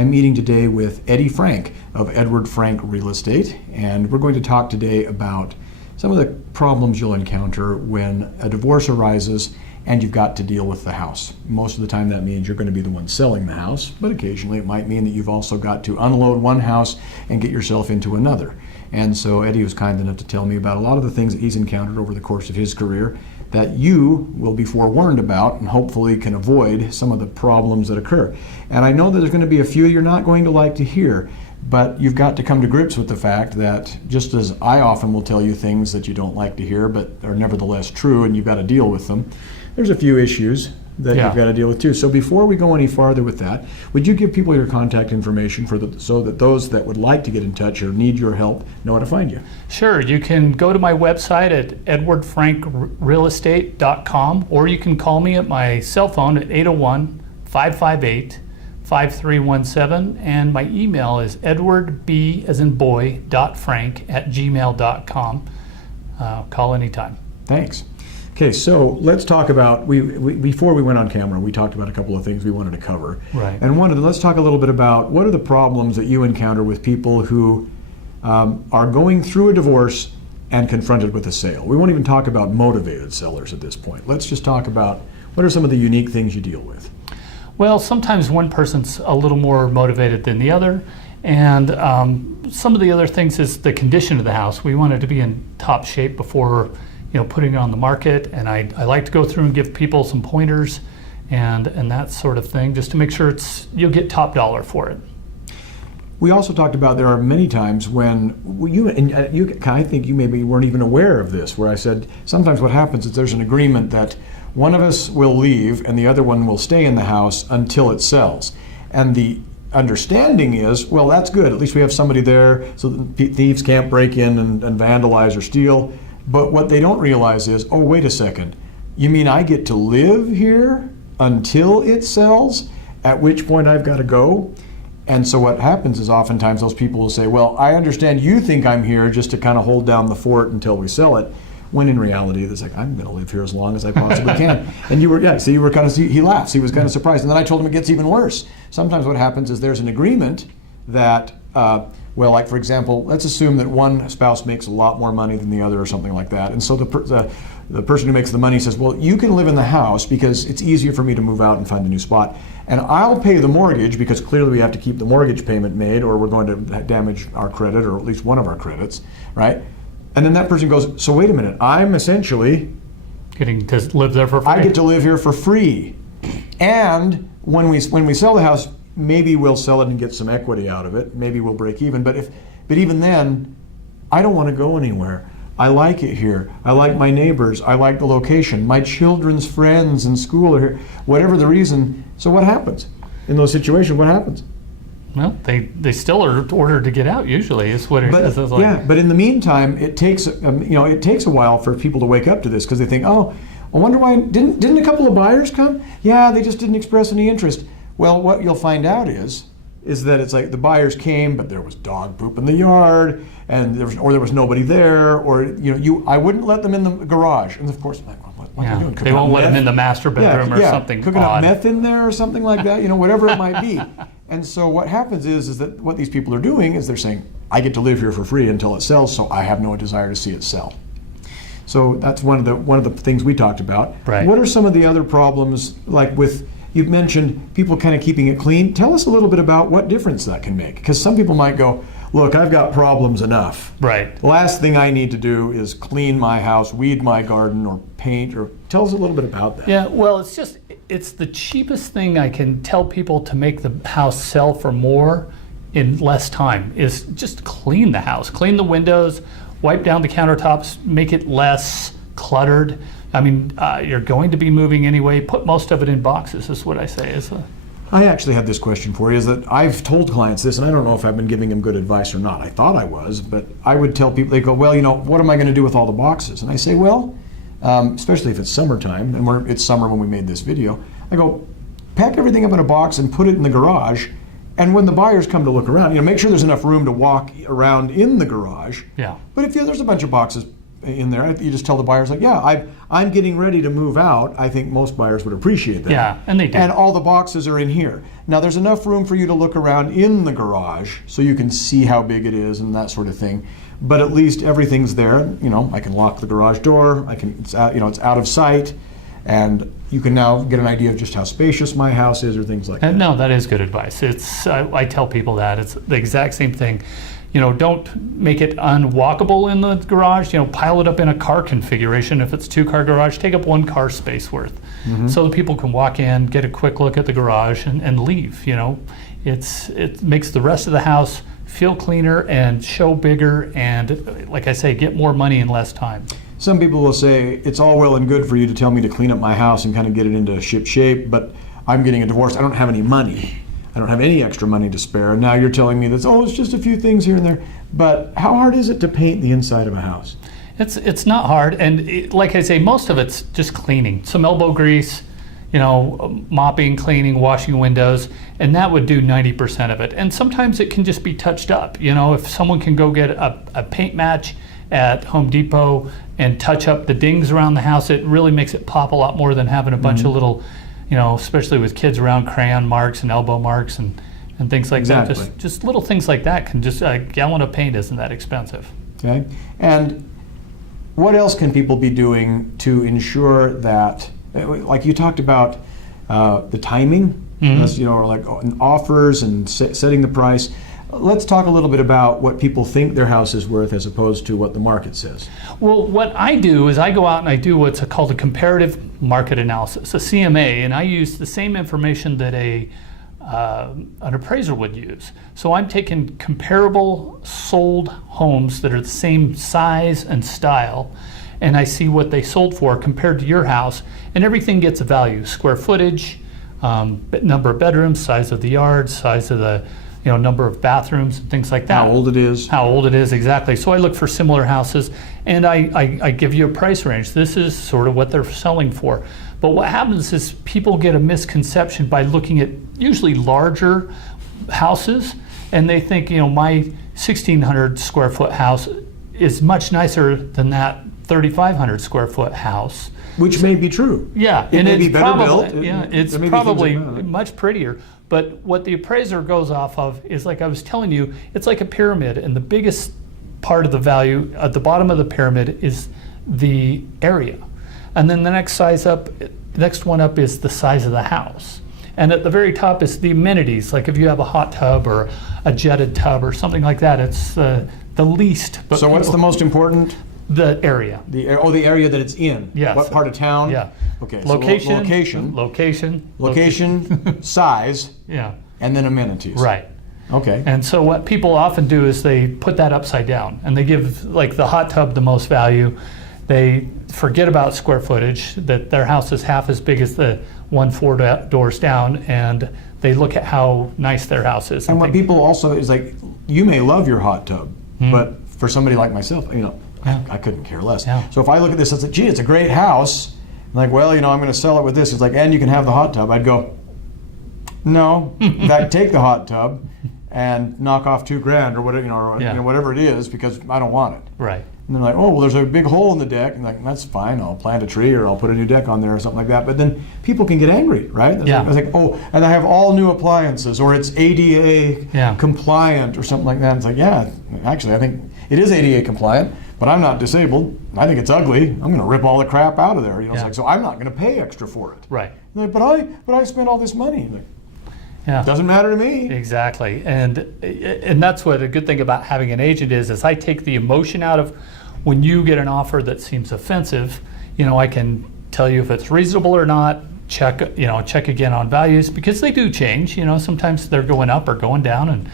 I'm meeting today with Eddie Frank of Edward Frank Real Estate, and we're going to talk today about some of the problems you'll encounter when a divorce arises and you've got to deal with the house. Most of the time that means you're going to be the one selling the house, but occasionally it might mean that you've also got to unload one house and get yourself into another. And so Eddie was kind enough to tell me about a lot of the things that he's encountered over the course of his career that you will be forewarned about and hopefully can avoid some of the problems that occur. And I know that there's going to be a few you're not going to like to hear, but you've got to come to grips with the fact that just as I often will tell you things that you don't like to hear but are nevertheless true and you've got to deal with them, there's a few issues that you've got to deal with too. So before we go any farther with that, would you give people your contact information so that those that would like to get in touch or need your help know how to find you? Sure. You can go to my website at edwardfrankrealestate.com, or you can call me at my cell phone at 801-558-5317, and my email is edwardb@gmail.com. Call anytime. Thanks. Okay, so let's talk about, before we went on camera, we talked about a couple of things we wanted to cover. Right. And let's talk a little bit about what are the problems that you encounter with people who are going through a divorce and confronted with a sale. We won't even talk about motivated sellers at this point. Let's just talk about what are some of the unique things you deal with. Well, sometimes one person's a little more motivated than the other, and some of the other things is the condition of the house. We want it to be in top shape before putting it on the market, and I like to go through and give people some pointers and that sort of thing, just to make sure you'll get top dollar for it. We also talked about there are many times when I think you maybe weren't even aware of this, where I said sometimes what happens is there's an agreement that one of us will leave and the other one will stay in the house until it sells. And the understanding is, well, that's good. At least we have somebody there so that thieves can't break in and vandalize or steal. But what they don't realize is, oh, wait a second, you mean I get to live here until it sells, at which point I've got to go? And so what happens is oftentimes those people will say, well, I understand you think I'm here just to kind of hold down the fort until we sell it, when in reality, it's like, I'm going to live here as long as I possibly can. And he laughs, he was kind of surprised. And then I told him it gets even worse. Sometimes what happens is there's an agreement that, well, like for example, let's assume that one spouse makes a lot more money than the other or something like that. And so the person who makes the money says, well, you can live in the house because it's easier for me to move out and find a new spot. And I'll pay the mortgage because clearly we have to keep the mortgage payment made or we're going to damage our credit or at least one of our credits, right? And then that person goes, so wait a minute, I'm essentially getting to live there for free. I get to live here for free. And when we sell the house, maybe we'll sell it and get some equity out of it. Maybe we'll break even. But even then, I don't want to go anywhere. I like it here. I like my neighbors. I like the location. My children's friends in school are here. Whatever the reason. So what happens in those situations? What happens? Well, they still are ordered to get out. Usually, is what it is. Like. Yeah, but in the meantime, it takes it takes a while for people to wake up to this because they think, oh, I wonder why didn't a couple of buyers come? Yeah, they just didn't express any interest. Well, what you'll find out is that it's like the buyers came, but there was dog poop in the yard, and there was nobody there, or I wouldn't let them in the garage, and of course, like, what are you doing? They won't let them in the master bedroom or something. Cooking up meth in there or something like that, whatever it might be. And so what happens is that what these people are doing is they're saying, I get to live here for free until it sells, so I have no desire to see it sell. So that's one of the things we talked about. Right. What are some of the other problems, like with? You've mentioned people kind of keeping it clean. Tell us a little bit about what difference that can make. Because some people might go, look, I've got problems enough. Right. The last thing I need to do is clean my house, weed my garden, or paint. Or tell us a little bit about that. Yeah, well, it's the cheapest thing I can tell people to make the house sell for more in less time is just clean the house. Clean the windows, wipe down the countertops, make it less cluttered. I mean, you're going to be moving anyway. Put most of it in boxes, is what I say. I actually had this question for you, is that I've told clients this, and I don't know if I've been giving them good advice or not. I thought I was, but I would tell people, they go, well, what am I going to do with all the boxes? And I say, well, especially if it's summertime, and it's summer when we made this video, I go, pack everything up in a box and put it in the garage, and when the buyers come to look around, make sure there's enough room to walk around in the garage. Yeah. But if there's a bunch of boxes, in there. You just tell the buyers, like, yeah, I'm getting ready to move out. I think most buyers would appreciate that. Yeah, and they do. And all the boxes are in here. Now, there's enough room for you to look around in the garage so you can see how big it is and that sort of thing. But at least everything's there. You know, I can lock the garage door. It's out, it's out of sight, and you can now get an idea of just how spacious my house is, or things like that. No, that is good advice. I tell people that it's the exact same thing. Don't make it unwalkable in the garage. Pile it up in a car configuration. If it's 2-car garage, take up 1 car space worth, so that people can walk in, get a quick look at the garage, and leave. It makes the rest of the house feel cleaner and show bigger, and like I say, get more money in less time. Some people will say, it's all well and good for you to tell me to clean up my house and kind of get it into ship shape, but I'm getting a divorce. I don't have any money. I don't have any extra money to spare. And now you're telling me that, it's just a few things here and there. But how hard is it to paint the inside of a house? It's not hard. And like I say, most of it's just cleaning. Some elbow grease, mopping, cleaning, washing windows, and that would do 90% of it. And sometimes it can just be touched up. If someone can go get a paint match at Home Depot and touch up the dings around the house, it really makes it pop a lot more than having a bunch of little, especially with kids around, crayon marks and elbow marks and things like that. Just little things like that can just, a gallon of paint isn't that expensive. Okay. And what else can people be doing to ensure that, like you talked about the timing, or like offers and setting the price. Let's talk a little bit about what people think their house is worth as opposed to what the market says. Well, what I do is I go out and I do what's called a comparative market analysis, a CMA, and I use the same information that an appraiser would use. So I'm taking comparable sold homes that are the same size and style, and I see what they sold for compared to your house, and everything gets a value: square footage, number of bedrooms, size of the yard, size of the number of bathrooms and things like that. How old it is. How old it is, exactly. So I look for similar houses, and I give you a price range. This is sort of what they're selling for. But what happens is people get a misconception by looking at usually larger houses, and they think, my 1,600 square foot house is much nicer than that 3,500 square foot house. Which may be true. Yeah, it may be better built. It's probably much prettier. But what the appraiser goes off of is, like I was telling you, it's like a pyramid, and the biggest part of the value at the bottom of the pyramid is the area. And then the next one up is the size of the house. And at the very top is the amenities, like if you have a hot tub or a jetted tub or something like that, it's the least. So what's the most important? The area. The area that it's in. Yes. What part of town? Yeah. Okay. Location. Location. Size. Yeah. And then amenities. Right. Okay. And so what people often do is they put that upside down, and they give like the hot tub the most value. They forget about square footage, that their house is half as big as the 4 doors down, and they look at how nice their house is. And what people also is like, you may love your hot tub, but for somebody like myself, I couldn't care less. Yeah. So if I look at this, it's like, gee, it's a great house. I'm like, well, I'm going to sell it with this. It's like, and you can have the hot tub. I'd go, no. In fact, take the hot tub and knock off $2,000 or whatever, whatever it is, because I don't want it. Right. And they're like, oh, well, there's a big hole in the deck. And like, that's fine. I'll plant a tree or I'll put a new deck on there or something like that. But then people can get angry, right? Yeah. I was like, oh, and I have all new appliances, or it's ADA compliant or something like that. It's like, yeah, actually, I think it is ADA compliant, but I'm not disabled. I think it's ugly. I'm going to rip all the crap out of there. It's like, so I'm not going to pay extra for it. Right. Like, but I spent all this money. Like, yeah. Doesn't matter to me. Exactly. And that's what a good thing about having an agent is I take the emotion out of when you get an offer that seems offensive. I can tell you if it's reasonable or not. Check again on values, because they do change. Sometimes they're going up or going down. And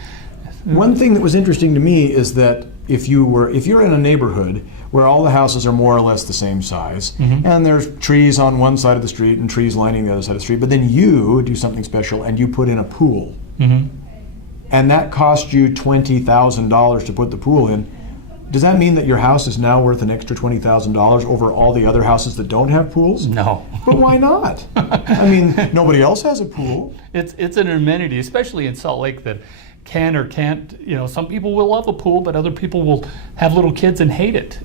one thing that was interesting to me is that if you're in a neighborhood where all the houses are more or less the same size, and there's trees on one side of the street and trees lining the other side of the street, but then you do something special and you put in a pool, and that cost you $20,000 to put the pool in, does that mean that your house is now worth an extra $20,000 over all the other houses that don't have pools? No. But why not? I mean, nobody else has a pool. It's an amenity, especially in Salt Lake, that can or can't, some people will love a pool, but other people will have little kids and hate it,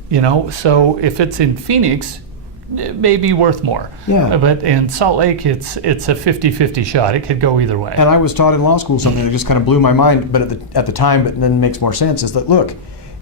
So if it's in Phoenix, it may be worth more. Yeah. But in Salt Lake, it's a 50-50 shot. It could go either way. And I was taught in law school something that just kind of blew my mind, but at the time, but then makes more sense, is that, look,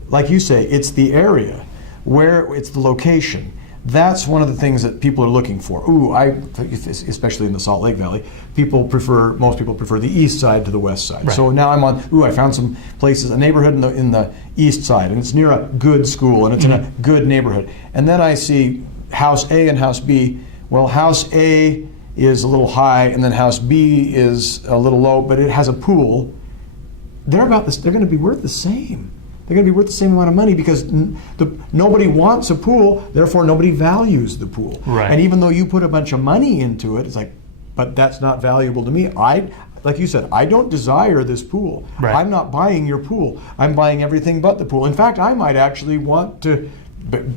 like you say, it's the area, where it's the location. That's one of the things that people are looking for. Especially in the Salt Lake Valley, most people prefer the east side to the west side. Right. So now I found some places, a neighborhood in the east side, and it's near a good school, and it's in a good neighborhood. And then I see House A and House B. Well, House A is a little high, and then House B is a little low, but it has a pool. They're going to be worth the same. They're going to be worth the same amount of money because nobody wants a pool, therefore nobody values the pool. Right. And even though you put a bunch of money into it, it's like, but that's not valuable to me. Like you said, I don't desire this pool. Right. I'm not buying your pool. I'm buying everything but the pool. In fact, I might actually want to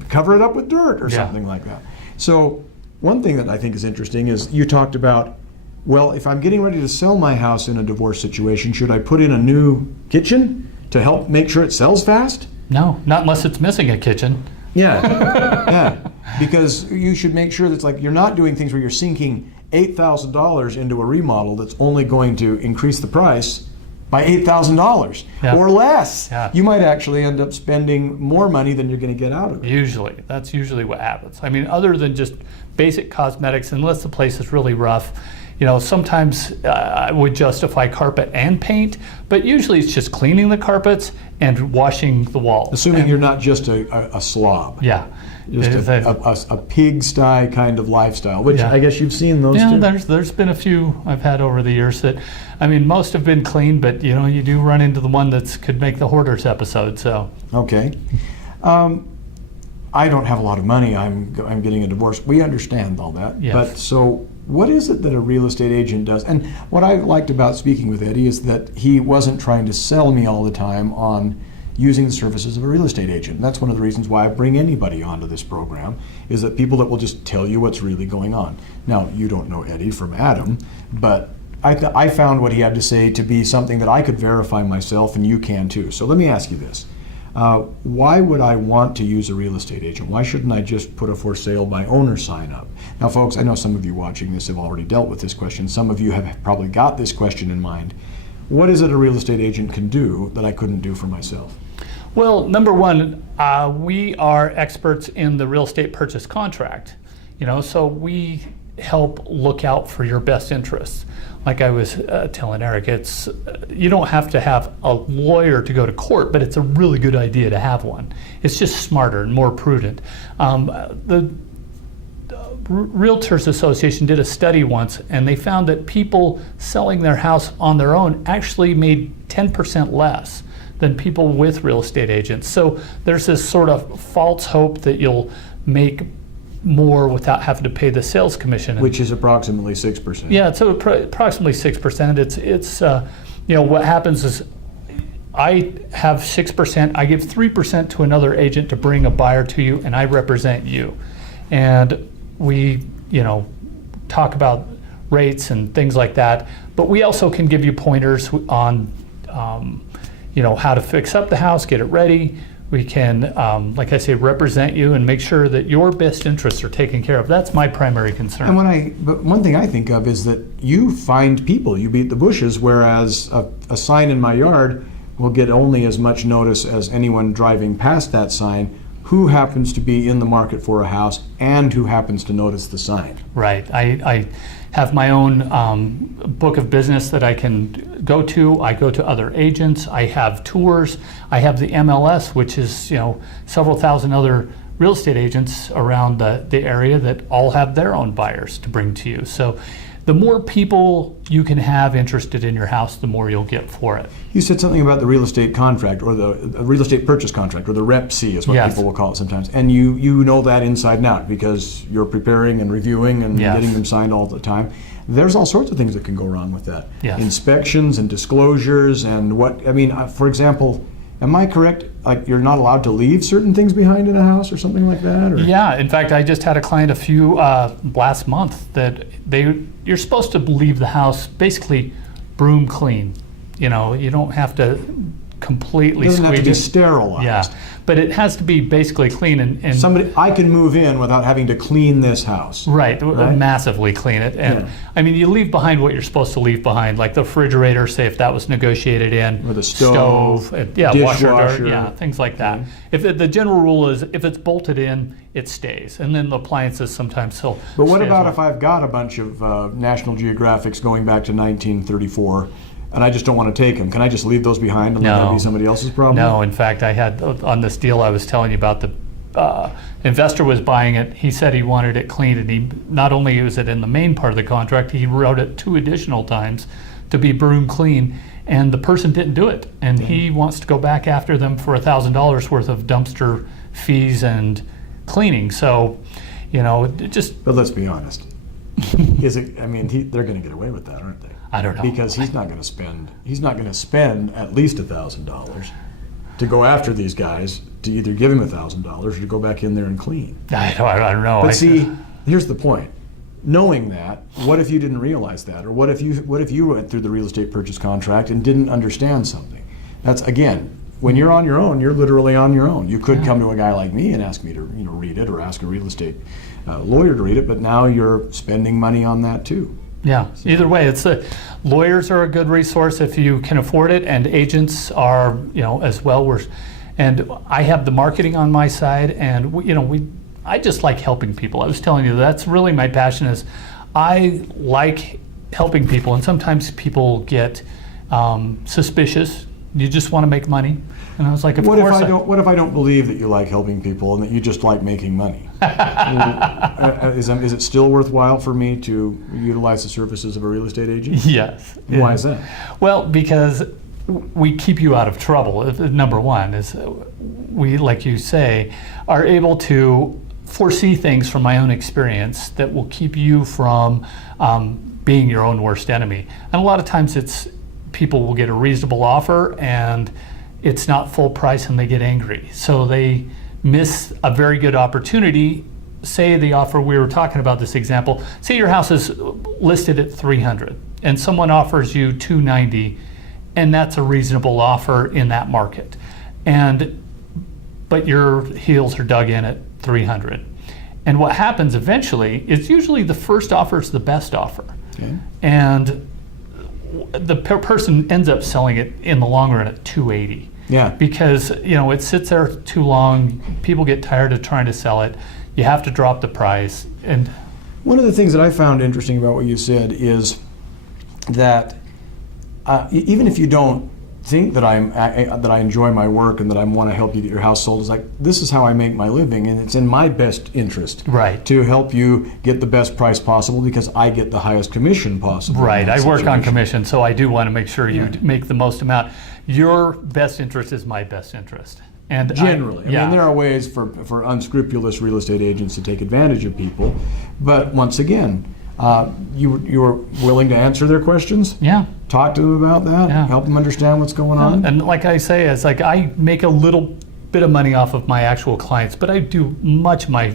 cover it up with dirt or something like that. So one thing that I think is interesting is you talked about, well, if I'm getting ready to sell my house in a divorce situation, should I put in a new kitchen to help make sure it sells fast? No, not unless it's missing a kitchen. Yeah, yeah. Because you should make sure that it's like you're not doing things where you're sinking $8,000 into a remodel that's only going to increase the price by $8,000 or less. Yeah. You might actually end up spending more money than you're going to get out of it. That's usually what happens. I mean, other than just basic cosmetics, unless the place is really rough, sometimes I would justify carpet and paint, but usually it's just cleaning the carpets and washing the walls. Assuming you're not just a slob. Yeah. Just a pigsty kind of lifestyle, which I guess you've seen those too. Yeah, there's been a few I've had over the years that, I mean, most have been clean, but you do run into the one that could make the Hoarders episode. So okay, I don't have a lot of money. I'm getting a divorce. We understand all that. Yes. But so what is it that a real estate agent does? And what I liked about speaking with Eddie is that he wasn't trying to sell me all the time on using the services of a real estate agent. And that's one of the reasons why I bring anybody onto this program, is that people that will just tell you what's really going on. Now, you don't know Eddie from Adam, but I found what he had to say to be something that I could verify myself, and you can too. So let me ask you this. Why would I want to use a real estate agent? Why shouldn't I just put a for sale by owner sign up? Now, folks, I know some of you watching this have already dealt with this question. Some of you have probably got this question in mind. What is it a real estate agent can do that I couldn't do for myself? Well, number one, we are experts in the real estate purchase contract. So we help look out for your best interests. Like I was telling Eric, you don't have to have a lawyer to go to court, but it's a really good idea to have one. It's just smarter and more prudent. The Realtors Association did a study once, and they found that people selling their house on their own actually made 10% less than people with real estate agents. So there's this sort of false hope that you'll make more without having to pay the sales commission. Which is approximately 6%. Yeah, it's approximately 6%. It's what happens is I have 6%, I give 3% to another agent to bring a buyer to you, and I represent you. And we, talk about rates and things like that, but we also can give you pointers on how to fix up the house, get it ready. We can, like I say, represent you and make sure that your best interests are taken care of. That's my primary concern. And but one thing I think of is that you find people, you beat the bushes, whereas a sign in my yard will get only as much notice as anyone driving past that sign who happens to be in the market for a house and who happens to notice the sign. Right. I have my own book of business that I can go to. I go to other agents. I have tours. I have the MLS, which is several thousand other real estate agents around the area that all have their own buyers to bring to you. So the more people you can have interested in your house, the more you'll get for it. You said something about the real estate contract, or the real estate purchase contract, or the Rep-C is what people will call it sometimes. And you know that inside and out because you're preparing and reviewing and getting them signed all the time. There's all sorts of things that can go wrong with that. Yes. Inspections and disclosures and for example, am I correct? Like you're not allowed to leave certain things behind in a house or something like that? Or? Yeah. In fact, I just had a client last month that you're supposed to leave the house basically broom clean. You know, you don't have to completely It doesn't have to squeeze be it. sterilized. Yeah, but it has to be basically clean and Somebody, I can move in without having to clean this house. right, Right? massively clean it. And Yeah. I mean, you leave behind what you're supposed to leave behind, like the refrigerator, say if that was negotiated in, Or the stove, yeah, washer, dishwasher. yeah, things like that. Okay. If the general rule is if it's bolted in, it stays, and then the appliances sometimes still. But what stay as about well. if I've got a bunch of National Geographics going back to 1934, and I just don't want to take them? Can I just leave those behind and let that No. be somebody else's problem? No, in fact, I had on this deal I was telling you about, the investor was buying it. He said he wanted it cleaned, and he not only was it in the main part of the contract, he wrote it 2 additional times to be broom clean, and the person didn't do it, and he wants to go back after them for $1,000 worth of dumpster fees and cleaning. So, you know, it just But let's be honest. Is it? I mean, they're going to get away with that, aren't they? I don't know. Because he's not going to spend. He's not going to spend at least $1,000 to go after these guys to either give him $1,000 or to go back in there and clean. I don't know. But see, here's the point. Knowing that, what if you didn't realize that, or what if you went through the real estate purchase contract and didn't understand something? That's again, when you're on your own, you're literally on your own. You could come to a guy like me and ask me to read it, or ask a real estate lawyer to read it, but now you're spending money on that too. Yeah, either way, lawyers are a good resource if you can afford it, and agents are, as well. And I have the marketing on my side, and I just like helping people. I was telling you, that's really my passion. Is I like helping people, and sometimes people get suspicious. You just want to make money, and I was like, What if I don't believe that you like helping people and that you just like making money? Is it still worthwhile for me to utilize the services of a real estate agent? Yes. Why is that? Well, because we keep you out of trouble. Number one is we, like you say, are able to foresee things from my own experience that will keep you from being your own worst enemy. And a lot of times people will get a reasonable offer and it's not full price and they get angry. So they miss a very good opportunity. Say the offer, we were talking about this example, say your house is listed at $300 and someone offers you $290, and that's a reasonable offer in that market. But your heels are dug in at $300. And what happens eventually is usually the first offer is the best offer. Okay. And the person ends up selling it in the long run at $280. Yeah. Because it sits there too long. People get tired of trying to sell it. You have to drop the price. And one of the things that I found interesting about what you said is that even if you don't think that I enjoy my work and that I want to help you get your house sold, is like, this is how I make my living, and it's in my best interest to help you get the best price possible because I get the highest commission possible. Right. I work on commission, so I do want to make sure you make the most amount. Your best interest is my best interest. And generally, I mean, there are ways for unscrupulous real estate agents to take advantage of people, but once again, you're willing to answer their questions? Yeah. Talk to them about that? Yeah. Help them understand what's going on? And like I say, it's like I make a little bit of money off of my actual clients, but I do much of my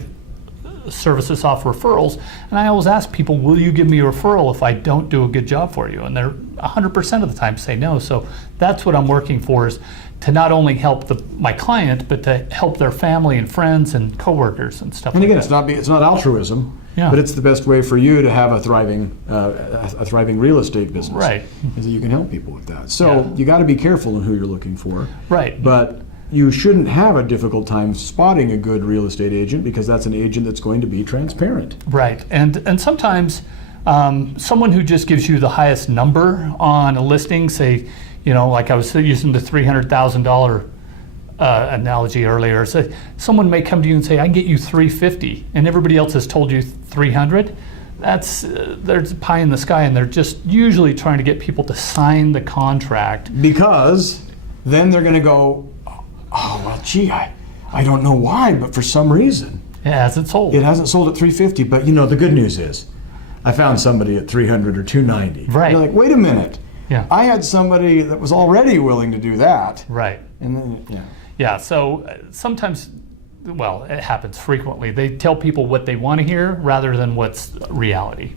services off referrals, and I always ask people, will you give me a referral if I don't do a good job for you? And they're 100% of the time say no. So that's what I'm working for, is to not only help my client, but to help their family and friends and coworkers and stuff. And again, like that. it's not altruism, but it's the best way for you to have a thriving real estate business. Right. Is that you can help people with that. So you got to be careful in who you're looking for. Right. But you shouldn't have a difficult time spotting a good real estate agent, because that's an agent that's going to be transparent. Right. And sometimes someone who just gives you the highest number on a listing, say, like I was using the $300,000 analogy earlier. So someone may come to you and say, I can get you $350, and everybody else has told you $300. There's pie in the sky, and they're just usually trying to get people to sign the contract. Because then they're going to go, oh, well, gee, I don't know why, but for some reason It hasn't sold. It hasn't sold at $350, but the good news is I found somebody at $300 or $290. Right. You're like, wait a minute. Yeah. I had somebody that was already willing to do that. Right. And then, Yeah, so sometimes, well, it happens frequently. They tell people what they want to hear rather than what's reality.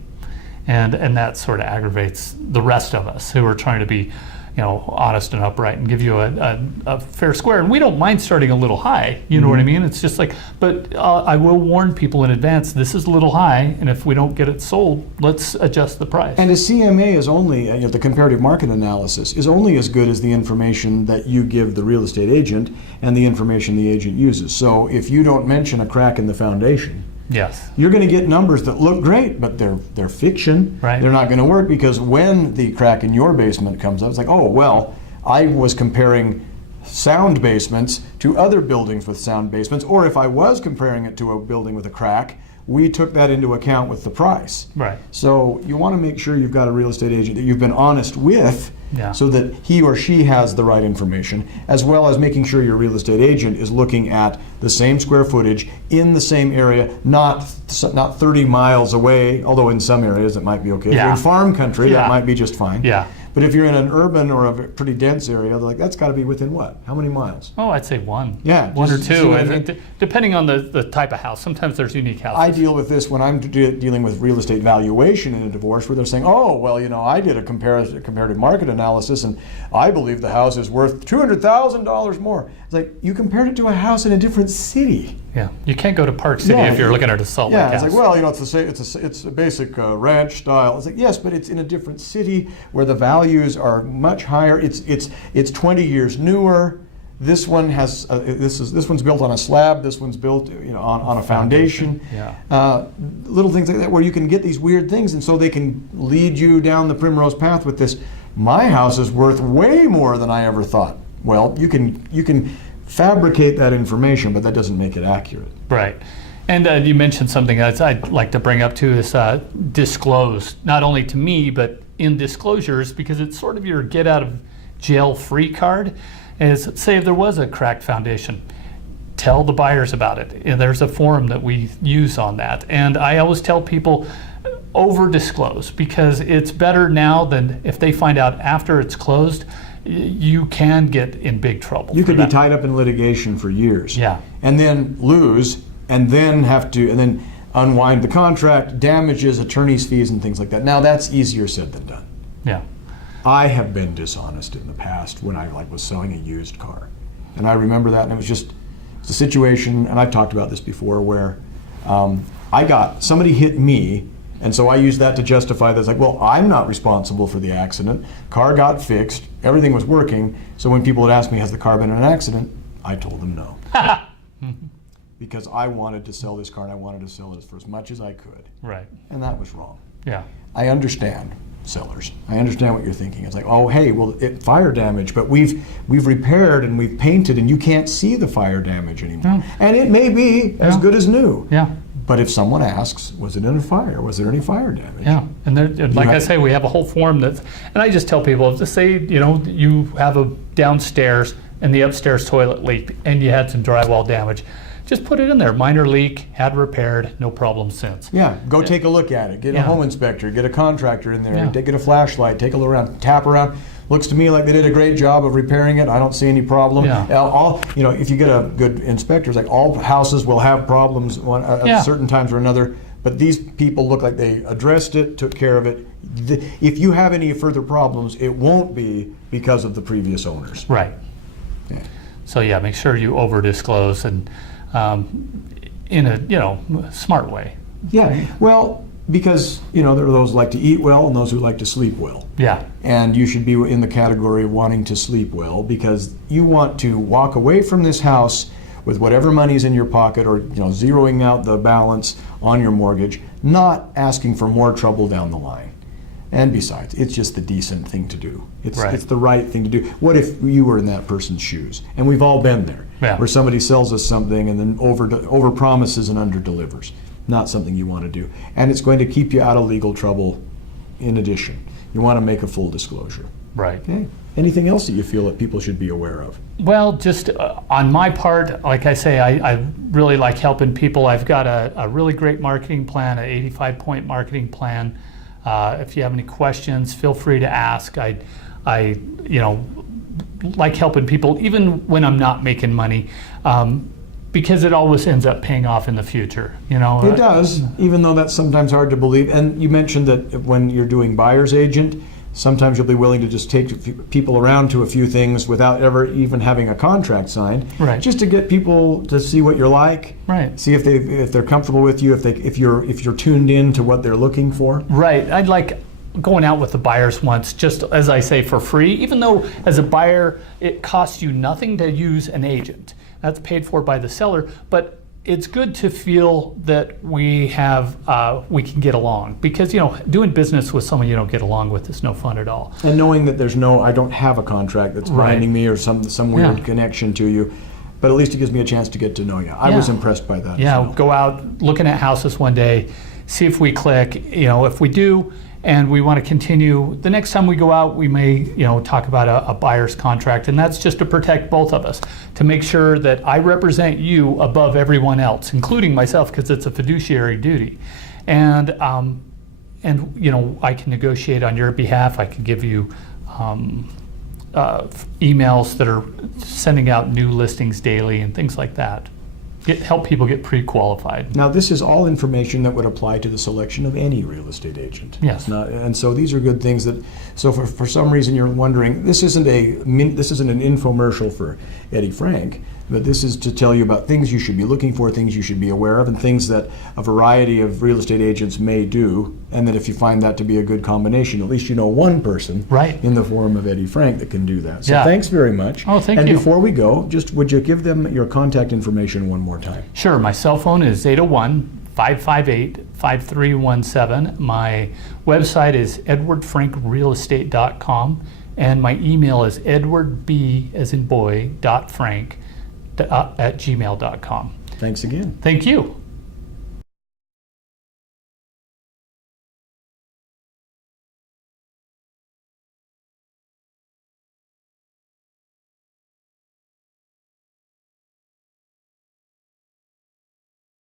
And that sort of aggravates the rest of us who are trying to be, honest and upright and give you a fair square. And we don't mind starting a little high, you know what I mean? It's just like, but I will warn people in advance, this is a little high, and if we don't get it sold, let's adjust the price. And a CMA is only, the comparative market analysis, is only as good as the information that you give the real estate agent and the information the agent uses. So if you don't mention a crack in the foundation, yes, you're going to get numbers that look great, but they're fiction. Right. They're not going to work, because when the crack in your basement comes up, it's like, oh, well, I was comparing sound basements to other buildings with sound basements, or if I was comparing it to a building with a crack, we took that into account with the price. Right. So you want to make sure you've got a real estate agent that you've been honest with, so that he or she has the right information, as well as making sure your real estate agent is looking at the same square footage in the same area, not 30 miles away, although in some areas it might be okay. If you're in farm country, that might be just fine. Yeah. But if you're in an urban or a pretty dense area, they're like, that's got to be within what? How many miles? Oh, I'd say one. Yeah. One or just- two, so and depending on the type of house. Sometimes there's unique houses. I deal with this when I'm dealing with real estate valuation in a divorce, where they're saying, oh, well, I did a comparative market analysis, and I believe the house is worth $200,000 more. It's like, you compared it to a house in a different city. Yeah, you can't go to Park City if you're looking at a Salt Lake house. Yeah, it's like, well, it's a basic ranch style. It's like, yes, but it's in a different city where the values are much higher. It's 20 years newer. This one has this one's built on a slab. This one's built on a foundation. Yeah. Little things like that, where you can get these weird things, and so they can lead you down the primrose path with this. My house is worth way more than I ever thought. Well, you can fabricate that information, but that doesn't make it accurate. Right. And you mentioned something that I'd like to bring up too, is disclose, not only to me, but in disclosures, because it's sort of your get out of jail free card. Is, say if there was a cracked foundation, tell the buyers about it. And there's a forum that we use on that. And I always tell people, over disclose, because it's better now than if they find out after it's closed. You can get in big trouble. You could be tied up in litigation for years. Yeah. And then lose, and then unwind the contract, damages, attorney's fees, and things like that. Now that's easier said than done. Yeah. I have been dishonest in the past when I was selling a used car, and I remember that, and it's a situation, and I've talked about this before, where somebody hit me. And so I used that to justify this, like, well, I'm not responsible for the accident. Car got fixed, everything was working. So when people would ask me, has the car been in an accident? I told them no. Because I wanted to sell this car, and I wanted to sell it for as much as I could. Right. And that was wrong. Yeah. I understand sellers. I understand what you're thinking. It's like, oh, hey, well, fire damage, but we've repaired and we've painted, and you can't see the fire damage anymore. No. And it may be as good as new. Yeah. But if someone asks, was it in a fire? Was there any fire damage? Yeah, and like I say, we have a whole form and I just tell people, to say, you have a downstairs and the upstairs toilet leaked and you had some drywall damage, just put it in there. Minor leak, had repaired, no problem since. Yeah, go take a look at it. Get a home inspector, get a contractor in there, get a flashlight, take a look around, tap around. Looks to me like they did a great job of repairing it. I don't see any problem. Yeah. If you get a good inspector, like all houses will have problems at certain times or another, but these people look like they addressed it, took care of it. If you have any further problems, it won't be because of the previous owners. Right. Yeah. So make sure you over disclose and in a smart way. Yeah. Well, because there are those who like to eat well and those who like to sleep well. Yeah. And you should be in the category of wanting to sleep well, because you want to walk away from this house with whatever money's in your pocket, or zeroing out the balance on your mortgage, not asking for more trouble down the line. And besides, it's just the decent thing to do. It's the right thing to do. What if you were in that person's shoes? And we've all been there, where somebody sells us something and then over promises and under delivers. Not something you want to do. And it's going to keep you out of legal trouble in addition. You want to make a full disclosure. Right. Okay. Anything else that you feel that people should be aware of? Well, just on my part, like I say, I really like helping people. I've got a really great marketing plan, an 85-point marketing plan. If you have any questions, feel free to ask. I like helping people, even when I'm not making money. Because it always ends up paying off in the future, It does, even though that's sometimes hard to believe. And you mentioned that when you're doing buyer's agent, Sometimes you'll be willing to just take people around to a few things without ever even having a contract signed, Right. just to get people to see what you're like, Right. see if they're comfortable with you, if you're tuned in to what they're looking for. Right. I'd like going out with the buyers once, just as I say, for free, even though as a buyer it costs you nothing to use an agent. That's paid for by the seller, but it's good to feel that we can get along, because doing business with someone you don't get along with is no fun at all. And knowing that I don't have a contract that's Right. binding me or some weird Yeah. connection to you, but at least it gives me a chance to get to know you. I was impressed by that. Yeah, as well. go out looking at houses one day, see if we click. If we do, and we want to continue, the next time we go out, we may talk about a buyer's contract, and that's just to protect both of us, to make sure that I represent you above everyone else, including myself, because it's a fiduciary duty. And I can negotiate on your behalf. I can give you emails that are sending out new listings daily and things like that. Help people get pre-qualified. Now, this is all information that would apply to the selection of any real estate agent. Yes. And so these are good things that. So for some reason you're wondering, this isn't an infomercial for Eddie Frank, but this is to tell you about things you should be looking for, things you should be aware of, and things that a variety of real estate agents may do. And that if you find that to be a good combination, at least you know one person, Right. in the form of Eddie Frank, that can do that. So Yeah. thanks very much. Oh, thank and you. And before we go, just would you give them your contact information one more time? Sure. My cell phone is 801-558-5317. My website is edwardfrankrealestate.com, and my email is edwardb@frank@gmail.com. Thanks again. Thank you.